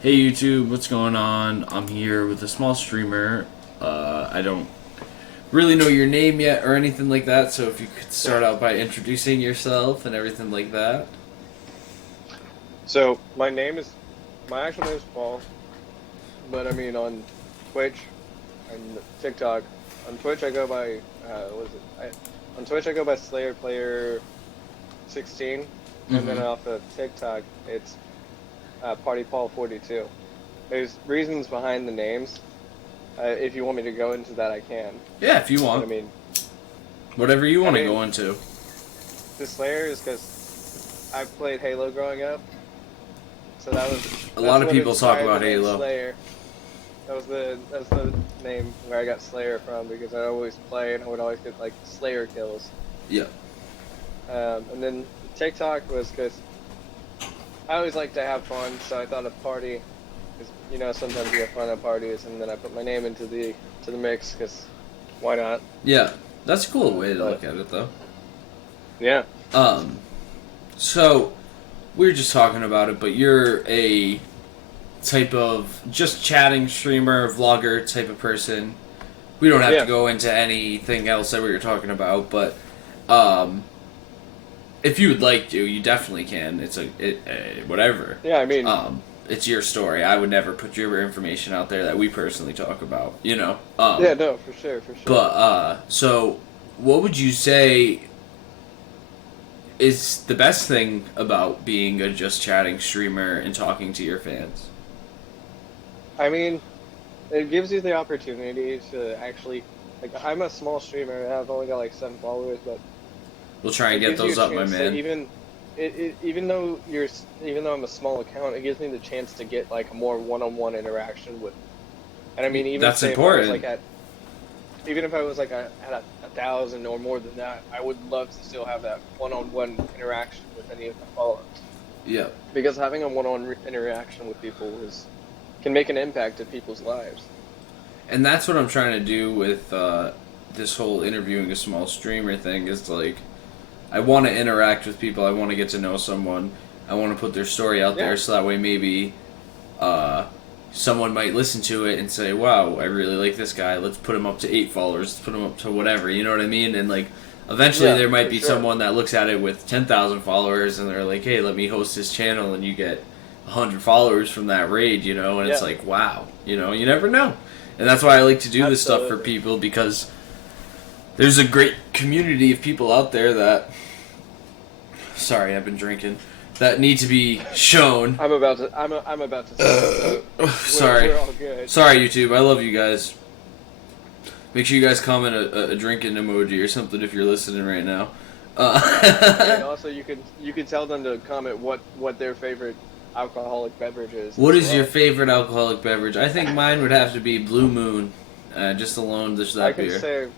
Hey YouTube, what's going on? I'm here with a small streamer. I don't really know your name yet or anything like that, so if you could start out by introducing yourself and everything like that. So my actual name is Paul, but I mean on Twitch and TikTok. On Twitch I go by what is it? On Twitch I go by Slayer Player 16, and then Mm-hmm. off of TikTok it's Party Paul 42. There's reasons behind the names. If you want me to go into that, I can. Yeah, if you But want. Whatever you I want to mean go into. the Slayer is because I played Halo growing up, so A that's lot of what people talk inspired the about name Halo. Slayer. That's the name where I got Slayer from because I always play and I would always get like Slayer kills. Yeah. And then TikTok was because I always like to have fun, so I thought a party because sometimes you have fun at parties, and then I put my name into the mix because why not? Yeah. That's a cool way to But look at it, though. yeah, Um, so, we were just talking about it, but you're a type of just chatting streamer, vlogger type of person. We don't have to yeah, go into anything else that we were talking about, but um, if you would like to, you definitely can. Whatever. yeah. I mean, It's your story. I would never put your information out there that we personally talk about. yeah, no, for sure, for sure. But so what would you say is the best thing about being a just chatting streamer and talking to your fans? I mean, it gives you the opportunity to actually like. I'm a small streamer. I've only got like 7 followers, but We'll try and it get gives you a those up, my chance to man. even though I'm a small account, it gives me the chance to get like a more one-on-one interaction with. And I mean, even That's say if I was important. like at even if I was like at 1,000 or more than that, I would love to still have that one-on-one interaction with any of my followers Yeah. because having a one-on interaction with people is can make an impact in people's lives. And that's what I'm trying to do with this whole interviewing a small streamer thing is like I want to interact with people. I want to get to know someone. I want to put their story out Yeah, there so that way maybe uh, someone might listen to it and say, "Wow, I really like this guy. Let's put him up to 8 followers. Let's put him up to whatever." You know what I mean? And like eventually yeah, there might for be sure. someone that looks at it with 10,000 followers and they're like, "Hey, let me host this channel," and you get 100 followers from that raid. And it's Yeah, like, wow. You never know. And that's why I like to do this stuff for absolutely. people because there's a great community of people out there that sorry, I've been drinking that need to be shown. I'm about to start, so Sorry. we're all good. Sorry, YouTube. I love you guys. Make sure you guys comment a drinking emoji or something if you're listening right now. And Uh, also, you could tell them to comment what their favorite alcoholic beverage is what as is your well. favorite alcoholic beverage? I think mine would have to be Blue Moon. Just alone, just I that can beer. say,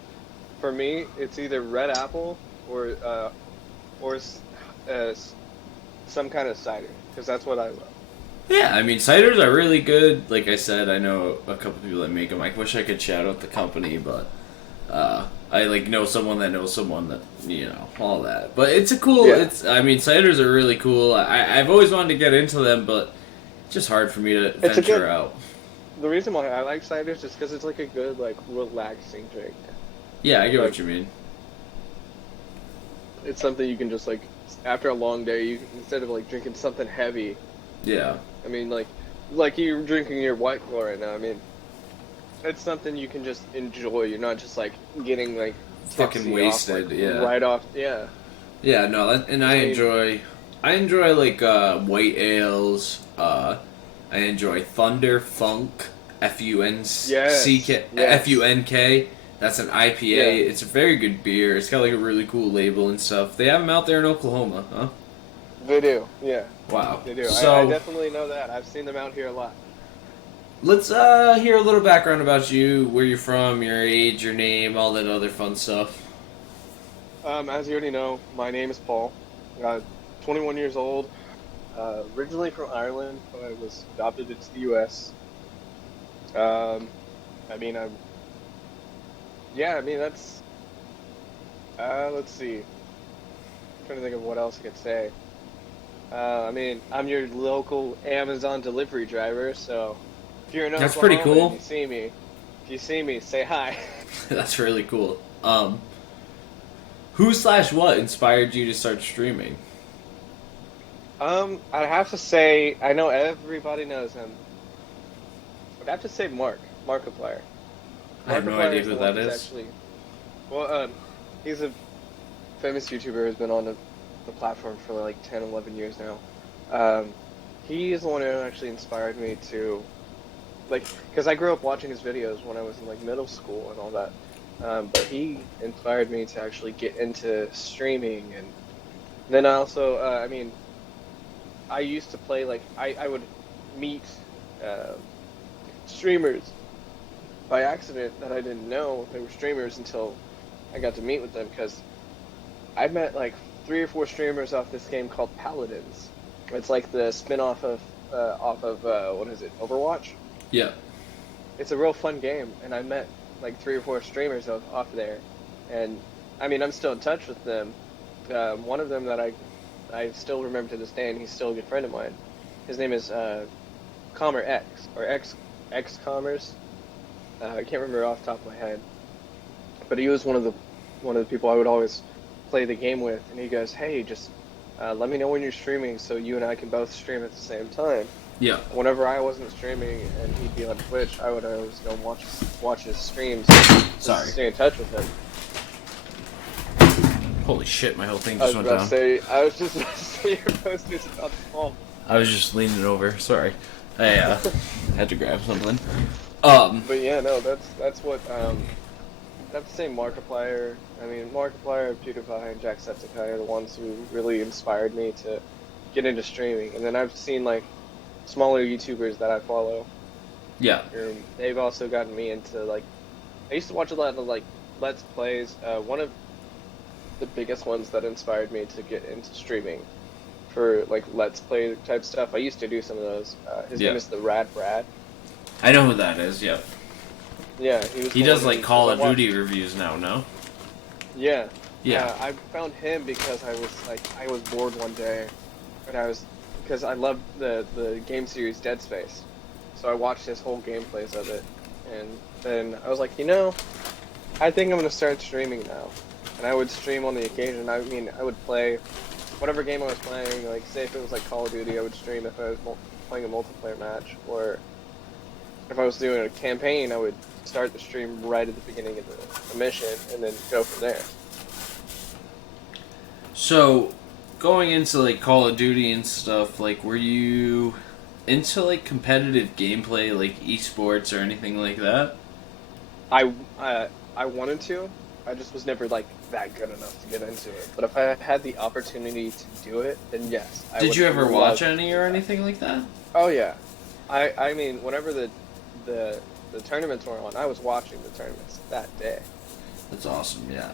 for me, it's either red apple or some kind of cider because that's what I love. Yeah, I mean ciders are really good. Like I said, I know a couple people that make them. I wish I could shout out the company, but I like know someone that knows someone that all that. But it's a cool. Yeah, It's I mean ciders are really cool. I've always wanted to get into them, but it's just hard for me to it's a venture good. out. The reason why I like ciders is because it's like a good like relaxing drink. Yeah, I get Like what you mean. it's something you can just like after a long day, you instead of like drinking something heavy. Yeah, I mean, like you're drinking your White Claw right now. I mean, it's something you can just enjoy. You're not just like getting like fucking tipsy off like wasted. Yeah, right off. Yeah, yeah. No, and I mean, I enjoy like white ales. I enjoy Thunder Funk. yes, yes, FUNK. That's an yeah, IPA. It's a very good beer. It's got like a really cool label and stuff. They have them out there in Oklahoma, huh? they do. Yeah, Wow. they do. I So definitely know that. I've seen them out here a lot. let's hear a little background about you, where you're from, your age, your name, all that other fun stuff. As you already know, my name is Paul. 21 years old. Originally from Ireland, but I was adopted into the U.S. Um, I mean, I'm yeah. I mean, that's let's see. I'm trying to think of what else I could say. I mean, I'm your local Amazon delivery driver, so if you're in That's Oklahoma pretty cool. and you see me, say hi. That's really cool. Who slash what inspired you to start streaming? I'd have to say, I know everybody knows him. I'd have to say Markiplier. I have no Markiplier idea is who the one that who's is. actually, well, he's a famous YouTuber who's been on the platform for like 10, 11 years now. He is the one who actually inspired me to, like, because I grew up watching his videos when I was in like middle school and all that. But he inspired me to actually get into streaming, and then I also, I mean, I used to play like I would meet uh, streamers by accident that I didn't know they were streamers until I got to meet with them because I met like 3 or 4 streamers off this game called Paladins. It's like the spin-off of what is it, Overwatch? Yeah. It's a real fun game, and I met like 3 or 4 streamers off there, and I mean I'm still in touch with them. One of them that I still remember to this day, and he's still a good friend of mine. His name is Commer X or X Commerce. I can't remember off the top of my head, but he was one of the people I would always play the game with, and he goes, "Hey, just let me know when you're streaming, so you and I can both stream at the same time." Yeah. Whenever I wasn't streaming and he'd be on Twitch, I would always go watch his streams. Just Sorry. to stay in touch with him. Holy shit, my whole thing I just was went about down. to say, I was just about to say your post is about to fall. I was just leaning over. Sorry. I had to grab something. But yeah, no, that's what that's the same Markiplier. I mean, Markiplier, PewDiePie, and Jacksepticeye are the ones who really inspired me to get into streaming. And then I've seen like smaller YouTubers that I follow. Yeah. They've also gotten me into like I used to watch a lot of like Let's Plays. One of the biggest ones that inspired me to get into streaming for like Let's Play type stuff. I used to do some of those. His Yeah. name is the Rad Brad. I know who that is, yeah. Yeah, He does like Call of Duty reviews now, no? Yeah. Yeah. I found him because I was bored one day, and because I loved the game series Dead Space, so I watched his whole gameplays of it, and then I was like, I think I'm gonna start streaming now, and I would stream on the occasion. I mean, I would play whatever game I was playing. Like, say if it was like Call of Duty, I would stream if I was playing a multiplayer match, or if I was doing a campaign, I would start the stream right at the beginning of the mission, and then go from there. So, going into like Call of Duty and stuff, like were you into like competitive gameplay, like esports or anything like that? I wanted to. I just was never like that good enough to get into it. But if I had the opportunity to do it, then yes. Did you ever watch any or anything like that? Oh yeah. I mean, whenever the tournaments were on, I was watching the tournaments that day. That's awesome. Yeah,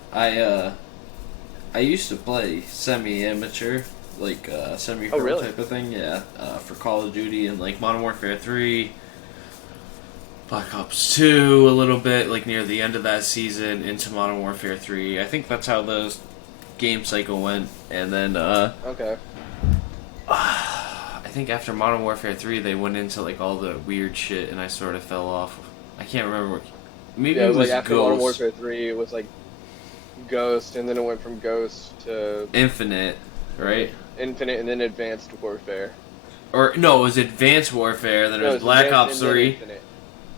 I used to play semi-amateur, like semi-pro really? type of thing. Yeah, for Call of Duty and like Modern Warfare 3, Black Ops 2, a little bit like near the end of that season into Modern Warfare 3. I think that's how the game cycle went, and then Okay. I think after Modern Warfare 3, they went into like all the weird shit, and I sort of fell off. I can't remember. Maybe Yeah, it was like after Modern Ghost. Warfare 3, it was like Ghost, and then it went from Ghost to Infinite, right? Infinite, and then Advanced Warfare. Or no, it was Advanced Warfare, then it No, was it's Black Advanced Ops and then 3. Infinite.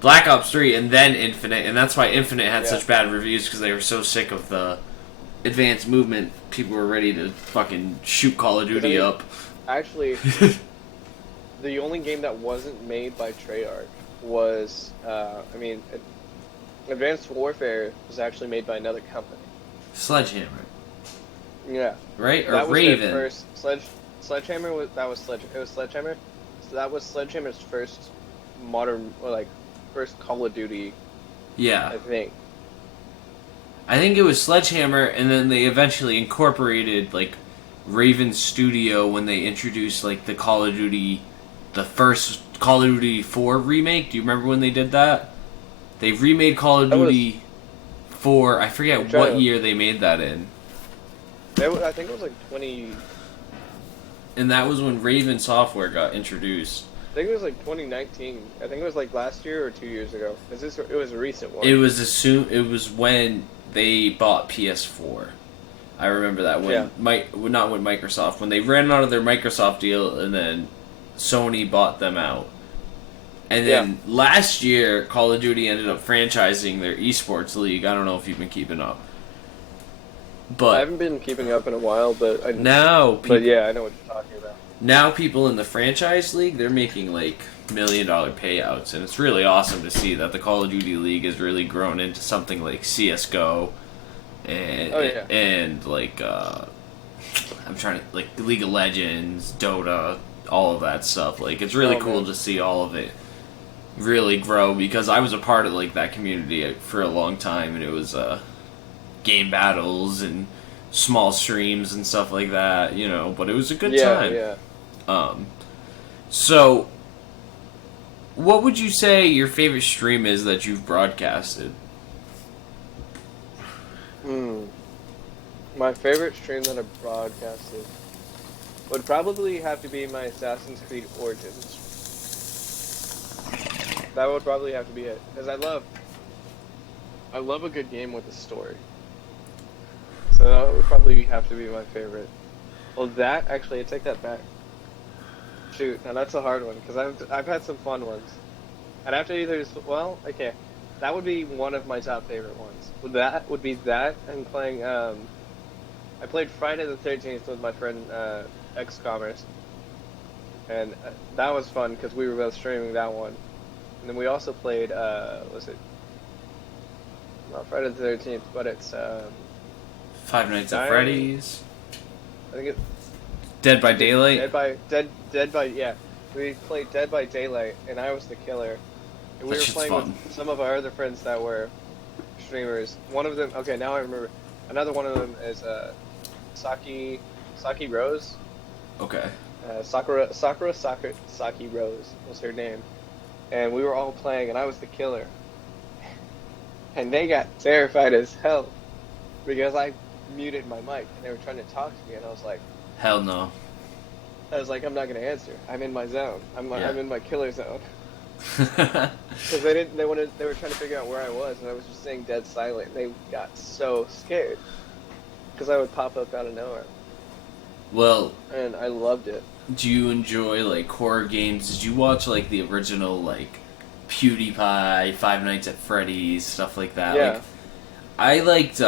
Black Ops 3 and then Infinite, and that's why Infinite had Yeah. such bad reviews because they were so sick of the advanced movement. People were ready to fucking shoot Call of Duty up. Actually, the only game that wasn't made by Treyarch was, Advanced Warfare was actually made by another company. Sledgehammer, Yeah. right? Or That was Raven. their first Sledgehammer was it was Sledgehammer. So that was Sledgehammer's first modern first Call of Duty, Yeah. I think. I think it was Sledgehammer, and then they eventually incorporated like Raven Studio when they introduced like the Call of Duty, the first Call of Duty 4 remake. Do you remember when they did that? They remade Call of That was- Duty 4. I forget trying what to- year they made that in. I think it was like 20. And that was when Raven Software got introduced. I think it was like 2019. I think it was like last year or 2 years ago. It was a recent one. It was when they bought PS4. I remember that when not when Microsoft, when they ran out of their Microsoft deal and then Sony bought them out. And then last year, Call of Duty ended up franchising their esports league. I don't know if you've been keeping up. But I haven't been keeping up in a while, but I know what you're talking about. Now people in the franchise league, they're making like $1 million payouts, and it's really awesome to see that the Call of Duty league has really grown into something like CS:GO, and like I'm trying to like League of Legends, Dota, all of that stuff. Like it's really cool to see all of it really grow, because I was a part of like that community for a long time, and it was game battles and small streams and stuff like that, you know, but it was a good time. So what would you say your favorite stream is that you've broadcasted? My favorite stream that I've broadcasted would probably have to be my Assassin's Creed Origins. That would probably have to be it, because I love a good game with a story. So that would probably have to be my favorite. Well, I take that back. Shoot, now that's a hard one, because I've had some fun ones. I'd have to either, that would be one of my top favorite ones. That would be that, and playing, I played Friday the 13th with my friend, XCommerce. And that was fun, because we were both streaming that one. And then we also played, not Friday the 13th, but it's, Five Nights at Freddy's. I think it's Dead by Daylight. We played Dead by Daylight, and I was the killer. And we were playing with some of our other friends that were streamers. One of them, now I remember. Another one of them is Saki Rose. Okay. Sakura Saki Rose was her name, and we were all playing, and I was the killer. And they got terrified as hell because I muted my mic, and they were trying to talk to me, and I was like, hell no. I was like, I'm not gonna answer. I'm in my zone. I'm in my killer zone. Because they were trying to figure out where I was, and I was just staying dead silent. And they got so scared because I would pop up out of nowhere. Well, and I loved it. Do you enjoy like horror games? Did you watch like the original like PewDiePie, Five Nights at Freddy's, stuff like that? Yeah. Like, I liked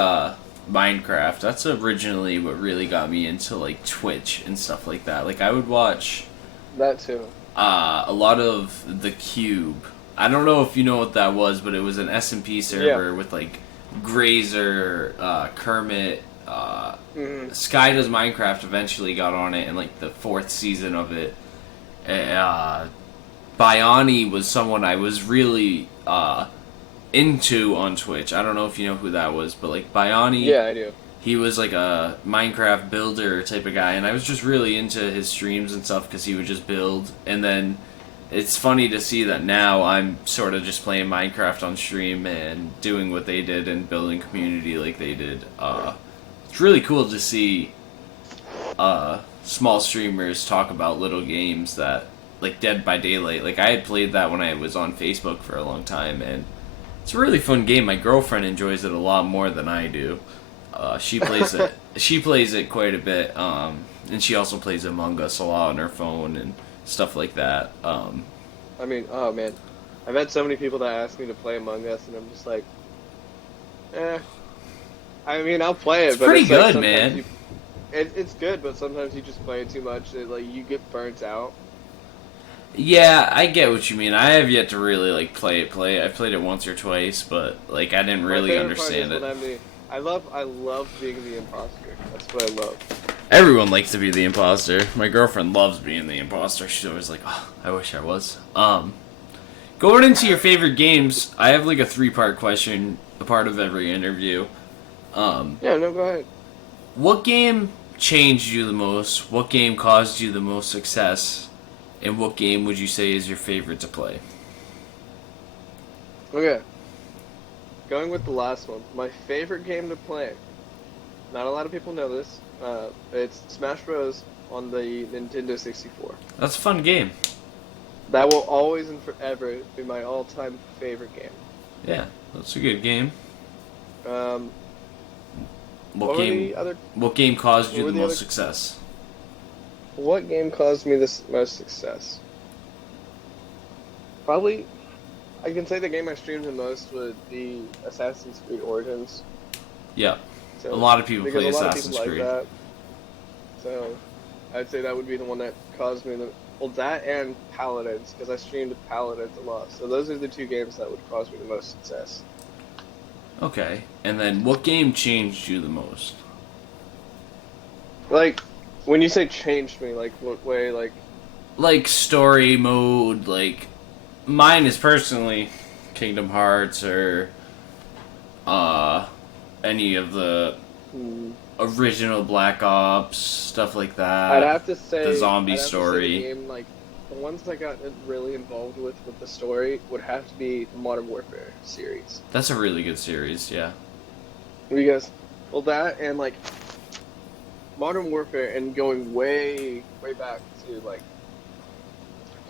Minecraft. That's originally what really got me into like Twitch and stuff like that. Like I would watch that too. A lot of The Cube. I don't know if you know what that was, but it was an SMP server with like Grazer, Kermit, Sky Does Minecraft eventually got on it in like the 4th season of it. Biani was someone I was really into on Twitch. I don't know if you know who that was, but like Biani, yeah, I do. He was like a Minecraft builder type of guy, and I was just really into his streams and stuff because he would just build. And then it's funny to see that now I'm sort of just playing Minecraft on stream and doing what they did and building community like they did. It's really cool to see small streamers talk about little games that, like Dead by Daylight. Like I had played that when I was on Facebook for a long time, and it's a really fun game. My girlfriend enjoys it a lot more than I do. She plays it. She plays it quite a bit, and she also plays Among Us a lot on her phone and stuff like that. I mean, oh man, I've had so many people that ask me to play Among Us, and I'm just like, I mean, I'll play it. It's pretty good, man. It's good, but sometimes you just play it too much, and like you get burnt out. Yeah, I get what you mean. I have yet to really like play it. I've played it once or twice, but like I didn't really understand it. I love being the imposter. That's what I love. Everyone likes to be the imposter. My girlfriend loves being the imposter. She's always like, oh, I wish I was. Going into your favorite games, I have like a 3-part question, a part of every interview. Yeah, no, go ahead. What game changed you the most? What game caused you the most success? And what game would you say is your favorite to play? Okay. Going with the last one, my favorite game to play. Not a lot of people know this. It's Smash Bros. on the Nintendo 64. That's a fun game. That will always and forever be my all-time favorite game. Yeah, that's a good game. Um, What what were game? the other? What game caused you What the were the most other- success? What game caused me the most success? Probably, I can say the game I streamed the most would be Assassin's Creed Origins. Yeah, So, a lot of people because play a lot of Assassin's people Creed. like that. So, I'd say that would be the one that caused me the. Well, that and Paladins, because I streamed Paladins a lot. So those are the two games that would cause me the most success. Okay, and then what game changed you the most? Like, when you say changed me, like what way? Like, Like story mode, like mine is personally Kingdom Hearts or any of the hmm, original Black Ops, stuff like that. I'd have to say the zombie I'd have to say story. the game, like the ones I got really involved with the story would have to be the Modern Warfare series. That's a really good series, yeah. Because, well, that and like Modern Warfare and going way back to like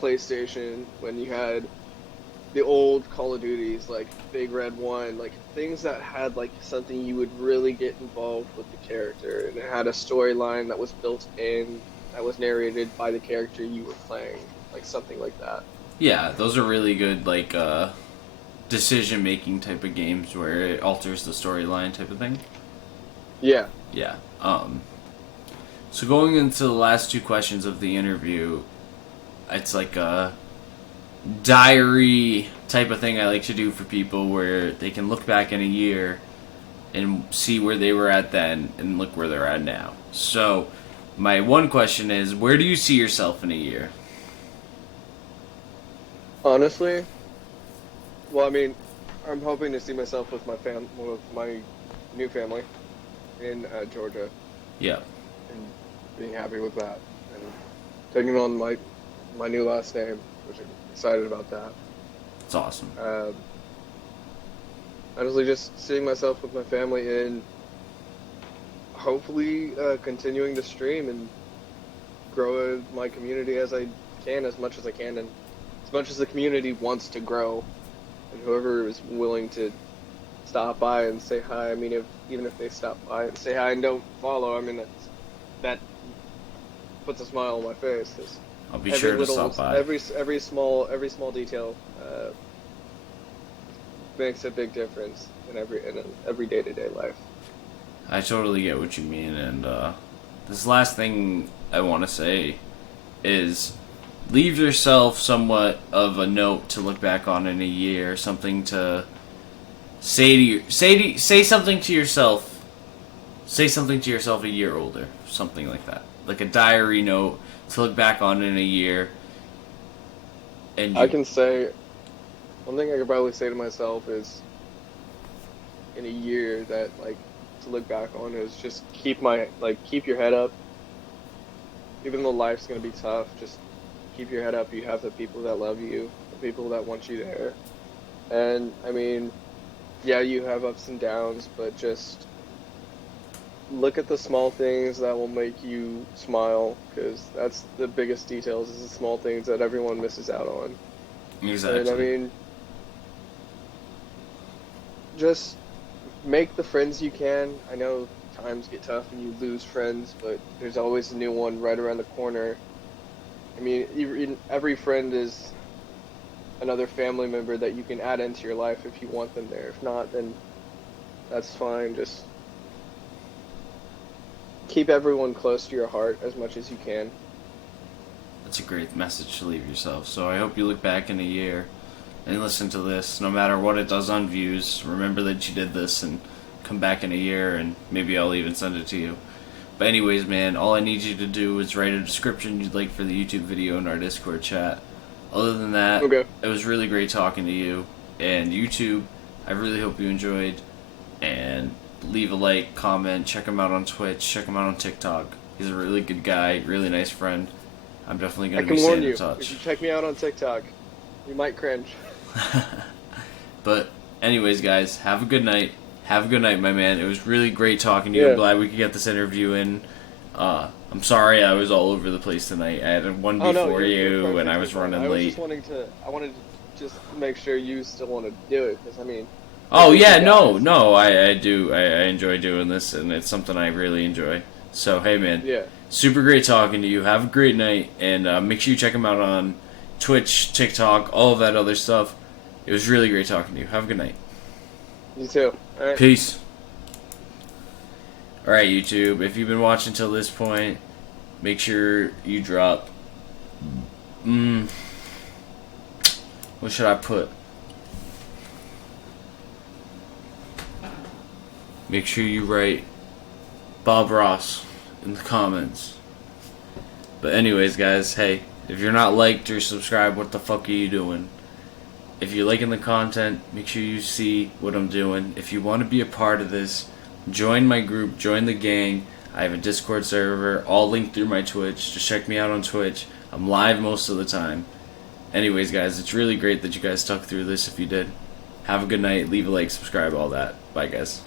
PlayStation when you had the old Call of Duties, like Big Red 1, like things that had like something you would really get involved with the character, and it had a storyline that was built in, that was narrated by the character you were playing, like something like that. Yeah, those are really good, like, decision making type of games where it alters the storyline type of thing. Yeah. Yeah. So going into the last two questions of the interview, it's like a diary type of thing I like to do for people where they can look back in a year and see where they were at then and look where they're at now. So my one question is, where do you see yourself in a year? Honestly, well, I mean, I'm hoping to see myself with with my new family in Georgia, Yeah. and being happy with that, and taking on my new last name, which I'm excited about that. It's awesome. Honestly, just seeing myself with my family and hopefully continuing to stream and grow my community as I can, as much as I can, and as much as the community wants to grow, and whoever is willing to stop by and say hi. I mean, even if they stop by and say hi and don't follow, I mean that puts a smile on my face. 'Cause I'll be sure to stop by. every small detail makes a big difference in every day-to-day life. I totally get what you mean, and this last thing I want to say is leave yourself somewhat of a note to look back on in a year, something to say something to yourself. Say something to yourself a year older, something like that, like a diary note to look back on in a year. And I can say one thing I could probably say to myself is in a year that like to look back on is just keep your head up. Even though life's gonna be tough, just keep your head up. You have the people that love you, the people that want you there. And I mean, yeah, you have ups and downs, but just look at the small things that will make you smile, because that's the biggest details, is the small things that everyone misses out on. exactly. And I mean, just make the friends you can. I know times get tough and you lose friends, but there's always a new one right around the corner. I mean, every friend is another family member that you can add into your life if you want them there. If not, then that's fine. Just keep everyone close to your heart as much as you can. That's a great message to leave yourself. So I hope you look back in a year and listen to this, no matter what it does on views. Remember that you did this, and come back in a year and maybe I'll even send it to you. But anyways, man, all I need you to do is write a description you'd like for the YouTube video in our Discord chat. Other than that, Okay. it was really great talking to you. And YouTube, I really hope you enjoyed. And leave a like, comment, check him out on Twitch, check him out on TikTok. He's a really good guy, really nice friend. I'm definitely I going to can be warn staying you, in if touch. you check me out on TikTok, you might cringe. But anyways, guys, have a good night. Have a good night, my man. It was really great talking to you. Yeah. I'm glad we could get this interview in. I'm sorry I was all over the place tonight. I had one Oh no, before you're you, and I perfectly was fine. running I was late. just I wanted to just make sure you still want to do it, because I mean. Oh with you yeah, no, guys- no, I do. I enjoy doing this, and it's something I really enjoy. So hey, man, Yeah. super great talking to you. Have a great night, and make sure you check him out on Twitch, TikTok, all of that other stuff. It was really great talking to you. Have a good night. You too. All right. Peace. Alright, YouTube, if you've been watching till this point, make sure you drop. What should I put? Make sure you write Bob Ross in the comments. But anyways, guys, hey, if you're not liked or subscribed, what the fuck are you doing? If you're liking the content, make sure you see what I'm doing. If you want to be a part of this, join my group, join the gang. I have a Discord server, all linked through my Twitch. Just check me out on Twitch. I'm live most of the time. Anyways, guys, it's really great that you guys stuck through this if you did. Have a good night. Leave a like, subscribe, all that. Bye, guys.